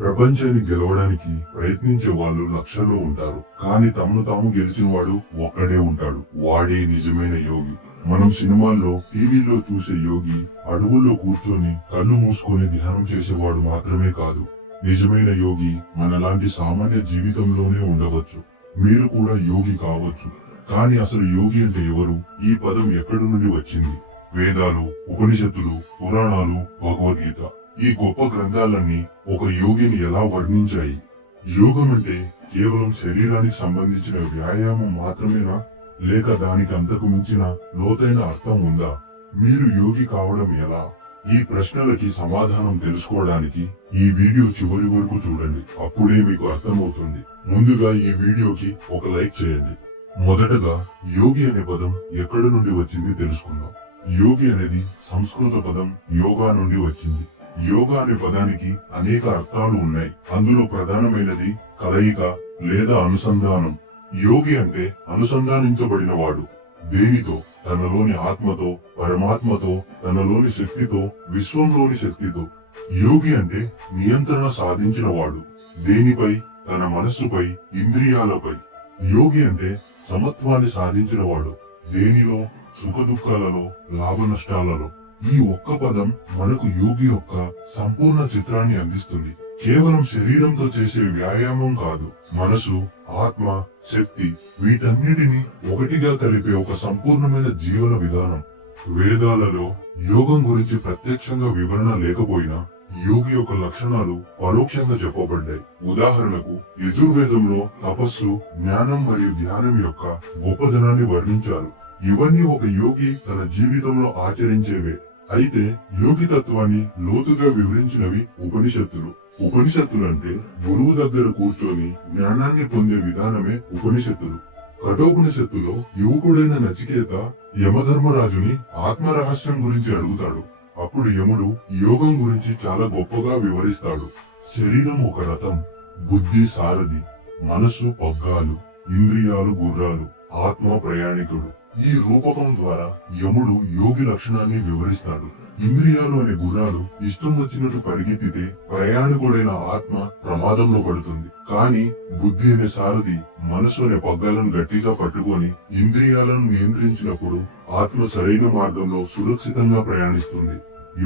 ప్రపంచాన్ని గెలవడానికి ప్రయత్నించే వాళ్ళు లక్షల్లో ఉంటారు. కానీ తమను తాము గెలిచిన వాడు ఒక్కడే ఉంటాడు. వాడే నిజమైన యోగి. మనం సినిమాల్లో టీవీలో చూసే యోగి అడవుల్లో కూర్చొని కళ్ళు మూసుకొని ధ్యానం చేసేవాడు మాత్రమే కాదు. నిజమైన యోగి మనలాంటి సామాన్య జీవితంలోనే ఉండవచ్చు. మీరు కూడా యోగి కావచ్చు. కానీ అసలు యోగి అంటే ఎవరు? ఈ పదం ఎక్కడి నుండి వచ్చింది? వేదాలు ఉపనిషత్తులు పురాణాలు భగవద్గీత. ఈ గొప్ప గ్రంథాలన్నీ ఒక యోగిని ఎలా వర్ణించాయి? యోగం అంటే కేవలం శరీరానికి సంబంధించిన వ్యాయామం మాత్రమేనా? లేక దానికి అంతకు మించిన లోతైన అర్థం ఉందా? మీరు యోగి కావడం ఎలా? ఈ ప్రశ్నలకి సమాధానం తెలుసుకోవడానికి ఈ వీడియో చివరి వరకు చూడండి అప్పుడే మీకు అర్థమవుతుంది. ముందుగా ఈ వీడియోకి ఒక లైక్ చేయండి. మొదటగా యోగి అనే పదం ఎక్కడ నుండి వచ్చింది తెలుసుకుందాం. యోగి అనేది సంస్కృత పదం యోగా నుండి వచ్చింది. యోగా అనే పదానికి అనేక అర్థాలు ఉన్నాయి. అందులో ప్రధానమైనది కలయిక లేదా అనుసంధానం. యోగి అంటే అనుసంధానించబడిన వాడు దేనితో? తనలోని ఆత్మతో పరమాత్మతో తనలోని శక్తితో విశ్వంలోని శక్తితో. యోగి అంటే నియంత్రణ సాధించిన వాడు దేనిపై? తన మనస్సుపై ఇంద్రియాలపై. యోగి అంటే సమత్వాన్ని సాధించిన వాడు దేనిలో? సుఖ దుఃఖాలలో లాభ నష్టాలలో ఈ ఒక్క పదం మనకు యోగి యొక్క సంపూర్ణ చిత్రాన్ని అందిస్తుంది. కేవలం శరీరంతో చేసే వ్యాయామం కాదు. మనసు ఆత్మ శక్తి వీటన్నిటిని ఒకటిగా కలిపే ఒక సంపూర్ణమైన జీవన విధానం. వేదాలలో యోగం గురించి ప్రత్యక్షంగా వివరణ లేకపోయినా యోగి యొక్క లక్షణాలు పరోక్షంగా చెప్పబడ్డాయి. ఉదాహరణకు యజుర్వేదంలో తపస్సు జ్ఞానం మరియు ధ్యానం యొక్క గొప్పదనాన్ని వర్ణించారు. ఇవన్నీ ఒక యోగి తన జీవితంలో ఆచరించేవే. అయితే యోగి తత్వాన్ని లోతుగా వివరించినవి ఉపనిషత్తులు. ఉపనిషత్తులంటే గురువు దగ్గర కూర్చొని జ్ఞానాన్ని పొందే విధానమే ఉపనిషత్తులు. కఠోపనిషత్తులో యువకుడైన నచికేత యమధర్మరాజుని ఆత్మ రహస్యం గురించి అడుగుతాడు. అప్పుడు యముడు యోగం గురించి చాలా గొప్పగా వివరిస్తాడు. శరీరం ఒక రథం బుద్ధి సారథి మనసు పగ్గాలు ఇంద్రియాలు గుర్రాలు ఆత్మ ప్రయాణికుడు. ఈ రూపకం ద్వారా యముడు యోగి లక్షణాన్ని వివరిస్తాడు. ఇంద్రియాలు అనే గుర్రాలు ఇష్టం వచ్చినట్టు పరిగెత్తితే ప్రయాణికుడైన ఆత్మ ప్రమాదంలో పడుతుంది. కానీ బుద్ధి అనే సారథి మనసు అనే పగ్గాలను గట్టిగా పట్టుకొని ఇంద్రియాలను నియంత్రించినప్పుడు ఆత్మ సరైన మార్గంలో సురక్షితంగా ప్రయాణిస్తుంది.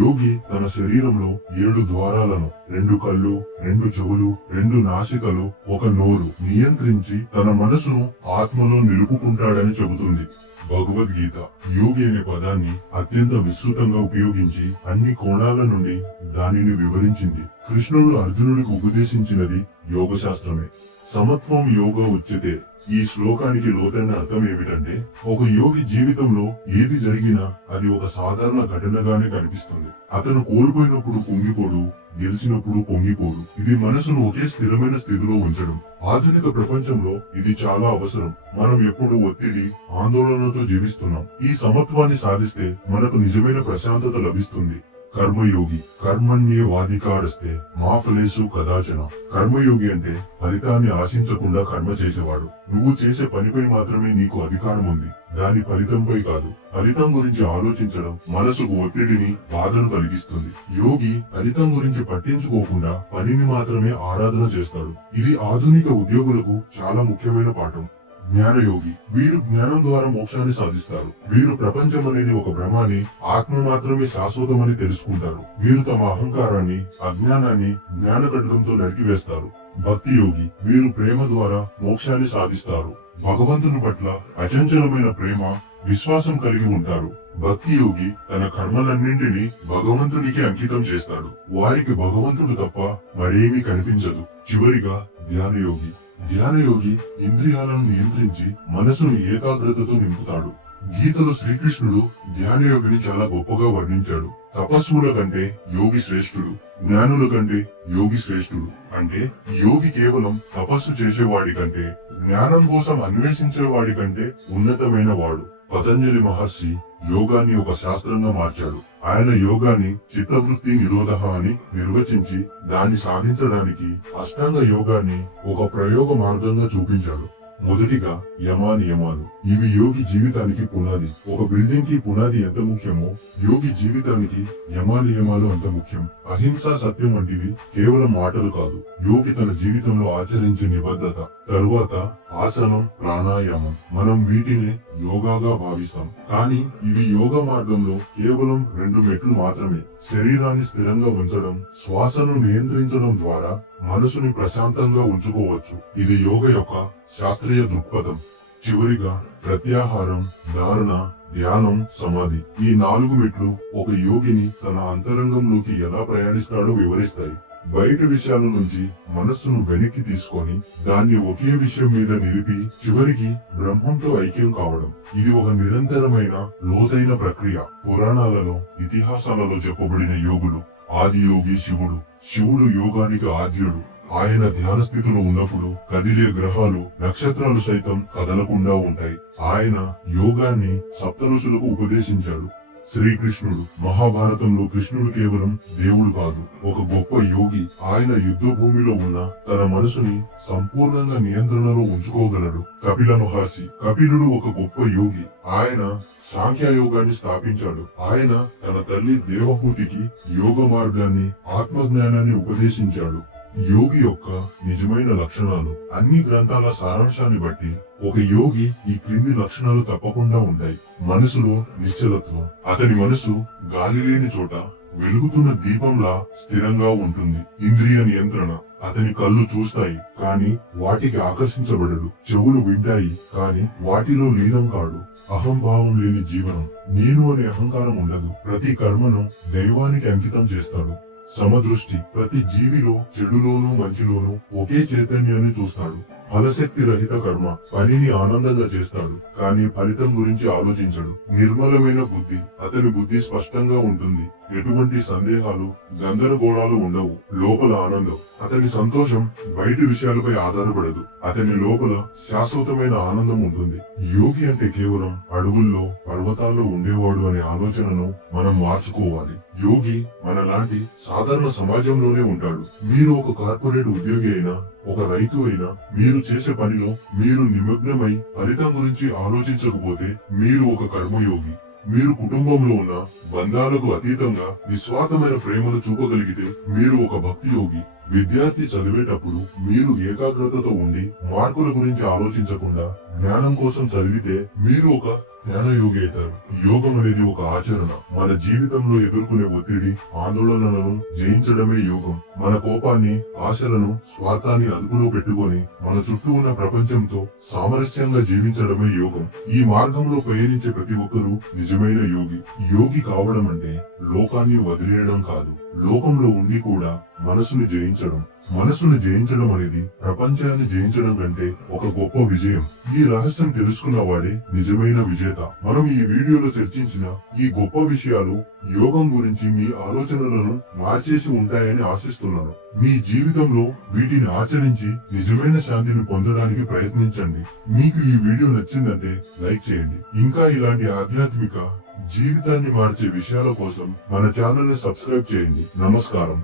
యోగి తన శరీరంలో ఏడు ద్వారాలను రెండు కళ్ళు రెండు చెవులు రెండు నాసికలు ఒక నోరు నియంత్రించి తన మనసును ఆత్మలో నిలుపుకుంటాడని చెబుతుంది. భగవద్గీత. యోగి అనే పదాన్ని అత్యంత విస్తృతంగా ఉపయోగించి అన్ని కోణాల నుండి దానిని వివరించింది. కృష్ణుడు అర్జునుడికి ఉపదేశించినది యోగ శాస్త్రమే సమత్వం యోగా ఉచ్యతే. ఈ శ్లోకానికి లోతైన అర్థం ఏమిటంటే ఒక యోగి జీవితంలో ఏది జరిగినా అది ఒక సాధారణ ఘటనగానే కనిపిస్తుంది. అతను కోల్పోయినప్పుడు కుంగిపోడు గెలిచినప్పుడు పొంగిపోడు ఇది మనసును ఒకే స్థిరమైన స్థితిలో ఉంచడం. ఆధునిక ప్రపంచంలో ఇది చాలా అవసరం. మనం ఎప్పుడు ఒత్తిడి ఆందోళనతో జీవిస్తున్నాం. ఈ సమత్వాన్ని సాధిస్తే మనకు నిజమైన ప్రశాంతత లభిస్తుంది. కర్మయోగి కర్మణ్యే వాధికారస్తే మా ఫలేసు కదాచన. కర్మయోగి అంటే ఫలితాన్ని ఆశించకుండా కర్మ చేసేవాడు. నువ్వు చేసే పనిపై మాత్రమే నీకు అధికారం ఉంది. దాని ఫలితంపై కాదు. ఫలితం గురించి ఆలోచించడం మనసుకు ఒత్తిడిని బాధను కలిగిస్తుంది. యోగి ఫలితం గురించి పట్టించుకోకుండా పనిని మాత్రమే ఆరాధన చేస్తాడు. ఇది ఆధునిక ఉద్యోగులకు చాలా ముఖ్యమైన పాఠం. జ్ఞానయోగి. వీరు జ్ఞానం ద్వారా మోక్షాన్ని సాధిస్తారు. వీరు ప్రపంచం అనేది ఒక భ్రమాన్ని ఆత్మ మాత్రమే శాశ్వతమని తెలుసుకుంటారు. వీరు తమ అహంకారాన్ని అజ్ఞానాన్ని జ్ఞాన ఖడ్గంతో నరికివేస్తారు. భక్తి యోగి వీరు ప్రేమ ద్వారా మోక్షాన్ని సాధిస్తారు. భగవంతుని పట్ల అచంచలమైన ప్రేమ విశ్వాసం కలిగి ఉంటారు. భక్తి యోగి తన కర్మలన్నింటినీ భగవంతునికి అంకితం చేస్తాడు. వారికి భగవంతుడు తప్ప మరేమీ కనిపించదు. చివరిగా ధ్యానయోగి. ధ్యానయోగి ఇంద్రియాలను నియంత్రించి మనసును ఏకాగ్రతతో నింపుతాడు. గీతలో శ్రీకృష్ణుడు ధ్యానయోగిని చాలా గొప్పగా వర్ణించాడు. తపస్సుల కంటే యోగి శ్రేష్ఠుడు జ్ఞానుల కంటే యోగి శ్రేష్ఠుడు అంటే యోగి కేవలం తపస్సు చేసేవాడి కంటే జ్ఞానం కోసం అన్వేషించే వాడి కంటే ఉన్నతమైన వాడు. పతంజలి మహర్షి యోగాన్ని ఒక శాస్త్రంగా మార్చాడు. ఆయన యోగాని చిత్తవృత్తి నిరోధ అని నిర్వచించి దాన్ని సాధించడానికి అష్టాంగ యోగాన్ని ఒక ప్రయోగ మార్గంగా చూపించాడు. మొదటిగా యమా నియమాలు ఇవి యోగి జీవితానికి పునాది. ఒక బిల్డింగ్కి పునాది ఎంత ముఖ్యమో యోగి జీవితానికి యమా నియమాలు అంత ముఖ్యం. అహింస సత్యం వంటివి కేవలం మాటలు కాదు. యోగి తన జీవితంలో ఆచరించే నిబద్ధత తరువాత ఆసనం ప్రాణాయామం. మనం వీటినే యోగాగా భావిస్తాం. కానీ ఇవి యోగ మార్గంలో కేవలం రెండు మెట్లు మాత్రమే. శరీరాన్ని స్థిరంగా ఉంచడం శ్వాసను నియంత్రించడం ద్వారా మనసుని ప్రశాంతంగా ఉంచుకోవచ్చు. ఇది యోగ యొక్క శాస్త్రీయ దృక్పథం. చివరిగా ప్రత్యాహారం ధారణ ధ్యానం సమాధి. ఈ నాలుగు మెట్లు ఒక యోగిని తన అంతరంగంలోకి ఎలా ప్రయాణిస్తాడో వివరిస్తాయి. బయట విషయాల నుంచి మనస్సును వెనక్కి తీసుకొని దాన్ని ఒకే విషయం మీద నిలిపి చివరికి బ్రహ్మంతో ఐక్యం కావడం. ఇది ఒక నిరంతరమైన లోతైన ప్రక్రియ. పురాణాలలో ఇతిహాసాలలో చెప్పబడిన యోగులు ఆదియోగి శివుడు. శివుడు యోగానికి ఆద్యుడు. ఆయన ధ్యాన స్థితిలో ఉన్నప్పుడు కదిలే గ్రహాలు నక్షత్రాలు సైతం కదలకుండా ఉంటాయి. ఆయన యోగాన్ని సప్త ఋషులకు ఉపదేశించాడు. శ్రీకృష్ణుడు మహాభారతంలో కృష్ణుడు కేవలం దేవుడు కాదు. ఒక గొప్ప యోగి ఆయన యుద్ధ భూమిలో ఉన్న తన మనసుని సంపూర్ణంగా నియంత్రణలో ఉంచుకోగలడు. కపిల మహర్షి కపిలుడు ఒక గొప్ప యోగి. ఆయన సాంఖ్యయోగాన్ని స్థాపించాడు. ఆయన తన తల్లి దేవహూతికి యోగ మార్గాన్ని ఆత్మజ్ఞానాన్ని ఉపదేశించాడు. యోగి యొక్క నిజమైన లక్షణాలు అన్ని గ్రంథాల సారాంశాన్ని బట్టి ఒక యోగి ఈ క్రింది లక్షణాలు తప్పకుండా ఉంటాయి. మనసులో నిశ్చలత్వం. అతని మనసు గాలి లేని చోట వెలుగుతున్న దీపంలా స్థిరంగా ఉంటుంది. ఇంద్రియ నియంత్రణ అతని కళ్ళు చూస్తాయి కానీ వాటికి ఆకర్షించబడడు. చెవులు వింటాయి కాని వాటిలో లీనం కాడు. అహంభావం లేని జీవనం. నేను అనే అహంకారం ఉండదు. ప్రతి కర్మను దైవానికి అంకితం చేస్తాడు. సమదృష్టి ప్రతి జీవిలో చెడులోనూ మంచిలోనూ ఒకే చైతన్యాన్ని చూస్తాడు. ఫలశక్తి రహిత కర్మ పనిని ఆనందంగా చేస్తాడు కానీ ఫలితం గురించి ఆలోచించడు. నిర్మలమైన బుద్ధి అతని బుద్ధి స్పష్టంగా ఉంటుంది. ఎటువంటి సందేహాలు గందరగోళాలు ఉండవు. లోపల ఆనందం. అతని సంతోషం బయటి విషయాలపై ఆధారపడదు. అతని లోపల శాశ్వతమైన ఆనందం ఉంటుంది. యోగి అంటే కేవలం అడవుల్లో పర్వతాల్లో ఉండేవాడు అనే ఆలోచనను మనం మార్చుకోవాలి. యోగి మనలాంటి సాధారణ సమాజంలోనే ఉంటాడు. మీరు ఒక కార్పొరేట్ ఉద్యోగి అయినా ఒక రైతు అయినా మీరు చేసే పనిలో మీరు నిమగ్నమై ఫలితం గురించి ఆలోచించకపోతే మీరు ఒక కర్మయోగి. మీరు కుటుంబంలో ఉన్న బంధాలకు అతీతంగా నిస్వార్థమైన ప్రేమను చూపగలిగితే మీరు ఒక భక్తి యోగి విద్యార్థి చదివేటప్పుడు మీరు ఏకాగ్రతతో ఉండి మార్కుల గురించి ఆలోచించకుండా జ్ఞానం కోసం చదివితే మీరు ఒక జ్ఞానయోగి అవుతారు యోగం అనేది ఒక ఆచరణ. మన జీవితంలో ఎదుర్కొనే ఒత్తిడి ఆందోళనలను జయించడమే యోగం. మన కోపాన్ని ఆశలను స్వార్థాన్ని అదుపులో పెట్టుకొని మన చుట్టూ ఉన్న ప్రపంచంతో సామరస్యంగా జీవించడమే యోగం. ఈ మార్గంలో పయనించే ప్రతి ఒక్కరూ నిజమైన యోగి. యోగి కావడం అంటే లోకాన్ని వదిలేయడం కాదు. లోకంలో ఉండి కూడా మనసుని జయించడం. మనసును జయించడం అనేది ప్రపంచాన్ని జయించడం కంటే ఒక గొప్ప విజయం. ఈ రహస్యం తెలుసుకున్న వాడే నిజమైన విజేత. మనం ఈ వీడియోలో చర్చించిన ఈ గొప్ప విషయాలు యోగం గురించి మీ ఆలోచనలను మార్చేసి ఉంటాయని ఆశిస్తున్నాను. మీ జీవితంలో వీటిని ఆచరించి నిజమైన శాంతిని పొందడానికి ప్రయత్నించండి. మీకు ఈ వీడియో నచ్చిందంటే లైక్ చేయండి. ఇంకా ఇలాంటి ఆధ్యాత్మిక జీవితాన్ని మార్చే విషయాల కోసం మన ఛానల్ని సబ్స్క్రైబ్ చేయండి. నమస్కారం.